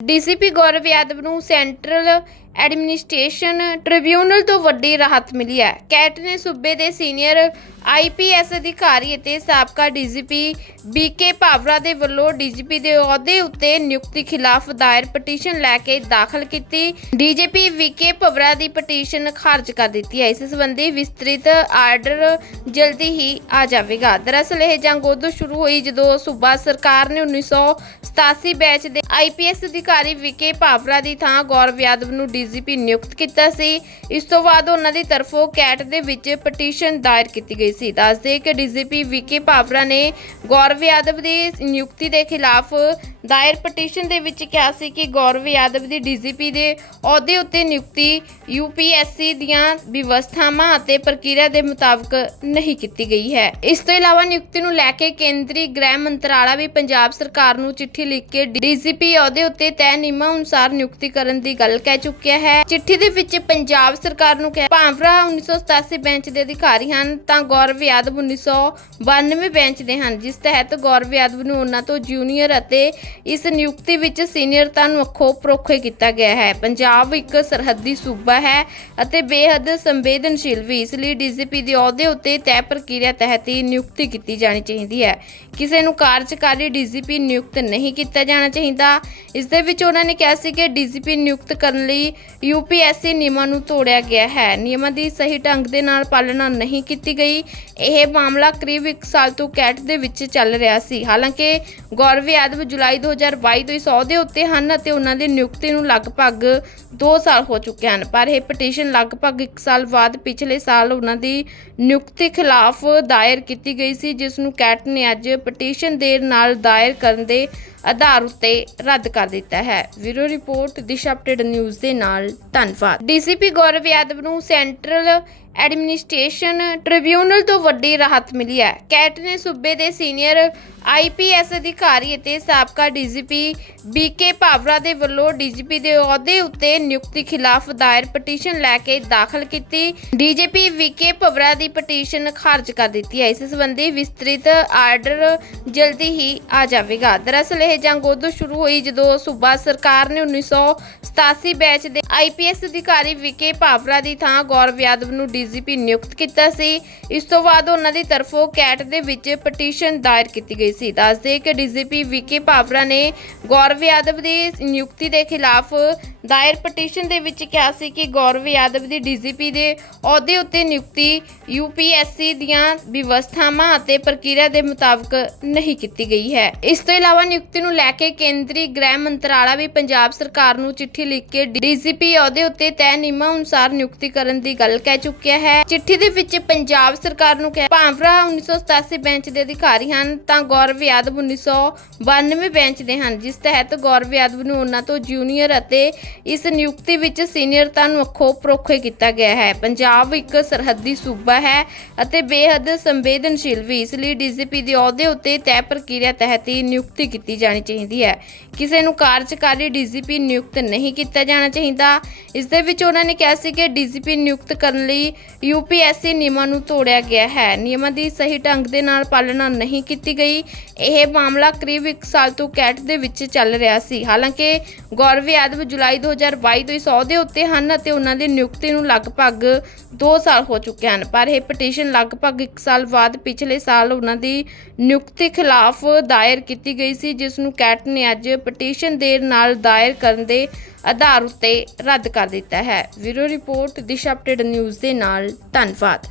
DCP ਗੌਰਵ ਯਾਦਵ ਨੂੰ central administration tribunal ਤੋਂ ਵੱਡੀ ਰਾਹਤ ਮਿਲੀ ਹੈ। ਕੈਟ ਨੇ ਸੂਬੇ ਦੇ ਸੀਨੀਅਰ ਆਈਪੀਐਸ ਅਧਿਕਾਰੀ ਅਤੇ ਸਾਬਕਾ ਡੀਜੀਪੀ ਬੀਕੇ ਭਾਵਰਾ ਦੇ ਵੱਲੋਂ ਡੀਜੀਪੀ ਦੇ ਅਹੁਦੇ ਉੱਤੇ ਨਿਯੁਕਤੀ ਖਿਲਾਫ ਦਾਇਰ ਪਟੀਸ਼ਨ ਲੈ ਕੇ ਦਾਖਲ ਕੀਤੀ। ਡੀਜੀਪੀ ਵੀਕੇ ਭਵਰਾ ਦੀ ਪਟੀਸ਼ਨ ਖਾਰਜ ਕਰ ਦਿੱਤੀ ਹੈ। ਇਸ ਸੰਬੰਧੀ ਵਿਸਤ੍ਰਿਤ ਆਰਡਰ ਜਲਦੀ ਹੀ ਆ ਜਾਵੇਗਾ। ਦਰਅਸਲ ਇਹ ਜੰਗ ਉਦੋਂ ਸ਼ੁਰੂ ਹੋਈ ਜਦੋਂ ਸੂਬਾ ਸਰਕਾਰ ਨੇ 1987 ਬੈਚ ਦੇ ਆਈਪੀਐਸ ਅਧਿਕਾਰੀ ਵਿਕੇ ਭਾਵਰਾ ਦੀ ਥਾਂ ਗੌਰਵ ਯਾਦਵ ਨੂੰ ਡੀਜੀਪੀ ਨਿਯੁਕਤ ਕੀਤਾ ਸੀ। ਇਸ ਤੋਂ ਬਾਅਦ ਉਹਨਾਂ ਦੀ ਤਰਫੋਂ ਕੈਟ ਦੇ ਵਿੱਚ ਪਟੀਸ਼ਨ ਦਾਇਰ ਕੀਤੀ ਗਈ ਸੀ। ਦੱਸਦੇ ਕਿ ਡੀਜੀਪੀ ਵਿਕੇ ਭਾਵਰਾ ਨੇ ਗੌਰਵ ਯਾਦਵ ਦੀ ਨਿਯੁਕਤੀ ਦੇ ਖਿਲਾਫ ਦਾਇਰ ਪਟੀਸ਼ਨ ਦੇ ਵਿੱਚ ਕਿਹਾ ਸੀ ਕਿ ਗੌਰਵ ਯਾਦਵ ਦੀ ਡੀਜੀਪੀ ਦੇ ਅਹੁਦੇ ਉੱਤੇ ਨਿਯੁਕਤੀ ਯੂਪੀਐਸਸੀ ਦੀਆਂ ਵਿਵਸਥਾਵਾਂ ਅਤੇ ਪ੍ਰਕਿਰਿਆ ਦੇ ਮੁਤਾਬਕ ਨਹੀਂ ਕੀਤੀ ਗਈ ਹੈ। ਇਸ ਤੋਂ ਇਲਾਵਾ ਨਿਯੁਕਤੀ ਨੂੰ ਲੈ ਕੇ ਕੇਂਦਰੀ ਗ੍ਰਹਿ ਮੰਤਰਾਲਾ ਵੀ ਪੰਜਾਬ ਸਰਕਾਰ ਨੂੰ ਚਿੱਠੀ ਲਿਖ ਕੇ ਡੀਜੀਪੀ ਅਹੁਦੇ ਉੱਤੇ ਤੈਅ ਨਿਯਮਾਂ ਅਨੁਸਾਰ ਨਿਯੁਕਤੀ ਕਰਨ ਦੀ ਗੱਲ ਕਹਿ ਚੁੱਕਿਆ ਹੈ। ਚਿੱਠੀ ਦੇ ਵਿੱਚ ਪੰਜਾਬ ਸਰਕਾਰ ਨੂੰ ਕਿਹਾ, ਭਾਵਰਾ 1987 ਬੈਂਚ ਦੇ ਅਧਿਕਾਰੀ ਹਨ, ਤਾਂ ਗੌਰਵ ਯਾਦਵ 1992 ਬੈਂਚ ਦੇ ਹਨ। ਜਿਸ ਤਹਿਤ ਗੌਰਵ ਯਾਦਵ ਨੂੰ ਉਹਨਾਂ ਤੋਂ ਜੂਨੀਅਰ ਅਤੇ ਇਸ ਨਿਯੁਕਤੀ ਵਿੱਚ ਸੀਨੀਅਰਤਾ ਨੂੰ ਅੱਖੋਂ ਪਰੋਖੇ ਕੀਤਾ ਗਿਆ ਹੈ। ਪੰਜਾਬ ਇੱਕ ਸਰਹੱਦੀ ਸੂਬਾ ਹੈ ਅਤੇ ਬੇਹੱਦ ਸੰਵੇਦਨਸ਼ੀਲ ਵੀ, ਇਸ ਲਈ ਡੀਜੀਪੀ ਦੇ ਅਹੁਦੇ ਉੱਤੇ ਤੈਅ ਪ੍ਰਕਿਰਿਆ ਤਹਿਤ ਹੀ ਨਿਯੁਕਤੀ ਕੀਤੀ ਜਾਣੀ ਚਾਹੀਦੀ ਹੈ। ਕਿਸੇ ਨੂੰ ਕਾਰਜਕਾਰੀ ਡੀਜੀਪੀ ਨਿਯੁਕਤ ਨਹੀਂ ਕੀਤਾ ਜਾਣਾ ਚਾਹੀਦਾ। ਇਸ ਦੇ ਵਿੱਚ ਉਹਨਾਂ ਨੇ ਕਿਹਾ ਸੀ ਕਿ ਡੀਜੀਪੀ ਨਿਯੁਕਤ ਕਰਨ ਲਈ ਯੂਪੀਐਸਸੀ ਨਿਯਮਾਂ ਨੂੰ ਤੋੜਿਆ ਗਿਆ ਹੈ। ਨਿਯਮਾਂ ਦੀ ਸਹੀ ਢੰਗ ਦੇ ਨਾਲ ਪਾਲਣਾ ਨਹੀਂ ਕੀਤੀ ਗਈ। ਇਹ ਮਾਮਲਾ ਕਰੀਬ 1 ਸਾਲ ਤੋਂ ਕੈਟ ਦੇ ਵਿੱਚ ਚੱਲ ਰਿਹਾ ਸੀ। ਹਾਲਾਂਕਿ ਗੌਰਵ ਯਾਦਵ ਜੁਲਾਈ 2022 ਤੋਂ ਇਸ ਅਹੁਦੇ ਉੱਤੇ ਹਨ ਅਤੇ ਉਹਨਾਂ ਦੀ ਨਿਯੁਕਤੀ ਨੂੰ ਲਗਭਗ 2 ਸਾਲ ਹੋ ਚੁੱਕੇ ਹਨ। ਪਰ ਇਹ ਪਟੀਸ਼ਨ ਲਗਭਗ 1 ਸਾਲ ਬਾਅਦ ਪਿਛਲੇ ਸਾਲ ਉਹਨਾਂ ਦੀ ਨਿਯੁਕਤੀ ਖਿਲਾਫ ਦਾਇਰ ਕੀਤੀ ਗਈ ਸੀ, ਜਿਸ ਨੂੰ ਕੈਟ ਨੇ ਅੱਜ ਪਟੀਸ਼ਨ ਦੇਰ ਨਾਲ ਦਾਇਰ ਕਰਨ ਦੇ ਆਧਾਰ ਉੱਤੇ ਰੱਦ ਕਰ ਦਿੱਤਾ ਹੈ। ਵੀਰੋ ਰਿਪੋਰਟ ਦਿਸ਼ਾ ਅਪਡੇਟ ਨਿਊਜ਼ ਦੇ ਨਾਲ। ਨਾਲ ਧੰਨਵਾਦ। ਡੀਸੀਪੀ ਗੌਰਵ ਯਾਦਵ ਨੂੰ ਸੈਂਟਰਲ ਐਡਮਿਨਿਸਟ੍ਰੇਸ਼ਨ ਟ੍ਰਿਬਿਊਨਲ ਤੋਂ ਵੱਡੀ ਰਾਹਤ ਮਿਲੀ ਹੈ। ਕੈਟ ਨੇ ਸੂਬੇ ਦੇ ਸੀਨੀਅਰ ਆਈਪੀਐਸ ਅਧਿਕਾਰੀ ਅਤੇ ਸਾਬਕਾ ਡੀਜੀਪੀ ਬੀਕੇ ਭਾਵਰਾ ਦੇ ਵੱਲੋਂ ਡੀਜੀਪੀ ਦੇ ਅਹੁਦੇ ਉੱਤੇ ਨਿਯੁਕਤੀ ਖਿਲਾਫ ਦਾਇਰ ਪਟੀਸ਼ਨ ਲੈ ਕੇ ਦਾਖਲ ਕੀਤੀ। ਡੀਜੀਪੀ ਵੀਕੇ ਭਵਰਾ ਦੀ ਪਟੀਸ਼ਨ ਖਾਰਜ ਕਰ ਦਿੱਤੀ ਹੈ। ਇਸ ਸੰਬੰਧੀ ਵਿਸਤ੍ਰਿਤ ਆਰਡਰ ਜਲਦੀ ਹੀ ਆ ਜਾਵੇਗਾ। ਦਰਅਸਲ ਇਹ ਜੰਗ ਉਦੋਂ ਸ਼ੁਰੂ ਹੋਈ ਜਦੋਂ ਸੂਬਾ ਸਰਕਾਰ ਨੇ 1987 ਬੈਚ ਦੇ ਆਈਪੀਐਸ ਅਧਿਕਾਰੀ ਵਿਕੇ ਭਾਵਰਾ ਦੀ ਥਾਂ ਗੌਰਵ ਯਾਦਵ ਨੂੰ ਡੀਜੀਪੀ ਨਿਯੁਕਤ ਕੀਤਾ ਸੀ ਇਸ ਤੋਂ ਬਾਅਦ ਉਹਨਾਂ ਦੀ ਤਰਫੋਂ ਕੈਟ ਦੇ ਵਿੱਚ ਪਟੀਸ਼ਨ ਦਾਇਰ ਕੀਤੀ ਗਈ ਸੀ ਦੱਸਦੇ ਕਿ ਡੀਜੀਪੀ ਵਿਕੇ ਭਾਵਰਾ ਨੇ ਗੌਰਵ ਯਾਦਵ ਦੀ ਨਿਯੁਕਤੀ ਦੇ ਖਿਲਾਫ ਦਾਇਰ ਪਟੀਸ਼ਨ ਦੇ ਵਿੱਚ ਕਿਹਾ ਸੀ ਕਿ ਗੌਰਵ ਯਾਦਵ ਦੀ ਡੀਜੀਪੀ ਦੇ ਅਹੁਦੇ ਉੱਤੇ ਨਿਯੁਕਤੀ ਯੂਪੀਐਸਸੀ ਦੀਆਂ ਵਿਵਸਥਾਵਾਂ ਅਤੇ ਪ੍ਰਕਿਰਿਆ ਦੇ ਮੁਤਾਬਕ ਨਹੀਂ ਕੀਤੀ ਗਈ ਹੈ ਇਸ ਤੋਂ ਇਲਾਵਾ ਨਿਯੁਕਤੀ ਨੂੰ ਲੈ ਕੇ ਕੇਂਦਰੀ ਗ੍ਰਹਿ ਮੰਤਰਾਲਾ ਵੀ ਪੰਜਾਬ ਸਰਕਾਰ ਨੂੰ ਚਿੱਠੀ ਲਿਖ ਕੇ ਡੀਜੀਪੀ ਅਹੁਦੇ ਉੱਤੇ ਤੈਅ ਨਿਯਮਾਂ ਅਨੁਸਾਰ ਨਿਯੁਕਤੀ ਕਰਨ ਦੀ ਗੱਲ ਕਹਿ ਚੁੱਕਿਆ ਹੈ। ਚਿੱਠੀ ਦੇ ਵਿੱਚ ਪੰਜਾਬ ਸਰਕਾਰ ਨੂੰ ਕਿਹਾ, ਭਾਵਰਾ 1987 ਬੈਂਚ ਦੇ ਅਧਿਕਾਰੀ ਹਨ, ਤਾਂ ਗੌਰਵ ਯਾਦਵ 1992 ਬੈਂਚ ਦੇ ਹਨ, ਜਿਸ ਤਹਿਤ ਗੌਰਵ ਯਾਦਵ ਨੂੰ ਉਹਨਾਂ ਤੋਂ ਜੂਨੀਅਰ ਅਤੇ ਇਸ ਨਿਯੁਕਤੀ ਵਿੱਚ ਸੀਨੀਅਰਤਾ ਨੂੰ ਅੱਖੋਂ ਪਰੋਖੇ ਕੀਤਾ ਗਿਆ ਹੈ। ਪੰਜਾਬ ਇੱਕ ਸਰਹੱਦੀ ਸੂਬਾ ਹੈ ਅਤੇ ਬੇਹੱਦ ਸੰਵੇਦਨਸ਼ੀਲ ਵੀ, ਇਸ ਲਈ ਡੀਜੀਪੀ ਦੇ ਅਹੁਦੇ ਉੱਤੇ ਤੈਅ ਪ੍ਰਕਿਰਿਆ ਤਹਿਤ ਹੀ ਨਿਯੁਕਤੀ ਕੀਤੀ ਜਾਣੀ ਚਾਹੀਦੀ ਹੈ। ਕਿਸੇ ਨੂੰ ਕਾਰਜਕਾਰੀ ਡੀਜੀਪੀ ਨਿਯੁਕਤ ਨਹੀਂ ਕੀਤਾ ਜਾਣਾ ਚਾਹੀਦਾ। ਇਸ ਦੇ ਵਿੱਚ ਉਹਨਾਂ ਨੇ ਕਿਹਾ ਸੀ ਕਿ ਡੀਜੀਪੀ ਨਿਯੁਕਤ ਕਰਨ ਲਈ ਯੂਪੀਐਸਸੀ ਨਿਯਮਾਂ ਨੂੰ ਤੋੜਿਆ ਗਿਆ ਹੈ। ਨਿਯਮਾਂ ਦੀ ਸਹੀ ਢੰਗ ਦੇ ਨਾਲ ਪਾਲਣਾ ਨਹੀਂ ਕੀਤੀ ਗਈ। ਇਹ ਮਾਮਲਾ ਕਰੀਬ 1 ਸਾਲ ਤੋਂ ਕੈਟ ਦੇ ਵਿੱਚ ਚੱਲ ਰਿਹਾ ਸੀ। ਹਾਲਾਂਕਿ ਗੌਰਵ ਯਾਦਵ ਜੁਲਾਈ 2022 ਤੋਂ ਇਸ ਅਹੁਦੇ ਉੱਤੇ ਹਨ ਅਤੇ ਉਹਨਾਂ ਦੀ ਨਿਯੁਕਤੀ ਨੂੰ ਲਗਭਗ 2 ਸਾਲ ਹੋ ਚੁੱਕੇ ਹਨ। ਪਰ ਇਹ ਪਟੀਸ਼ਨ ਲਗਭਗ 1 ਸਾਲ ਬਾਅਦ ਪਿਛਲੇ ਸਾਲ ਉਹਨਾਂ ਦੀ ਨਿਯੁਕਤੀ ਖਿਲਾਫ ਦਾਇਰ ਕੀਤੀ ਗਈ ਸੀ, ਜਿਸ ਨੂੰ ਕੈਟ ਨੇ ਅੱਜ ਪਟੀਸ਼ਨ ਦੇਰ ਨਾਲ ਦਾਇਰ ਕਰਨ ਦੇ ਆਧਾਰ ਉੱਤੇ ਰੱਦ ਕਰ ਦਿੱਤਾ ਹੈ। ਵੀਰੋ ਰਿਪੋਰਟ ਦਿਸ਼ਾ ਅਪਡੇਟ ਨਿਊਜ਼ ਦੇ ਨਾਲ। ਨਾਲ ਧੰਨਵਾਦ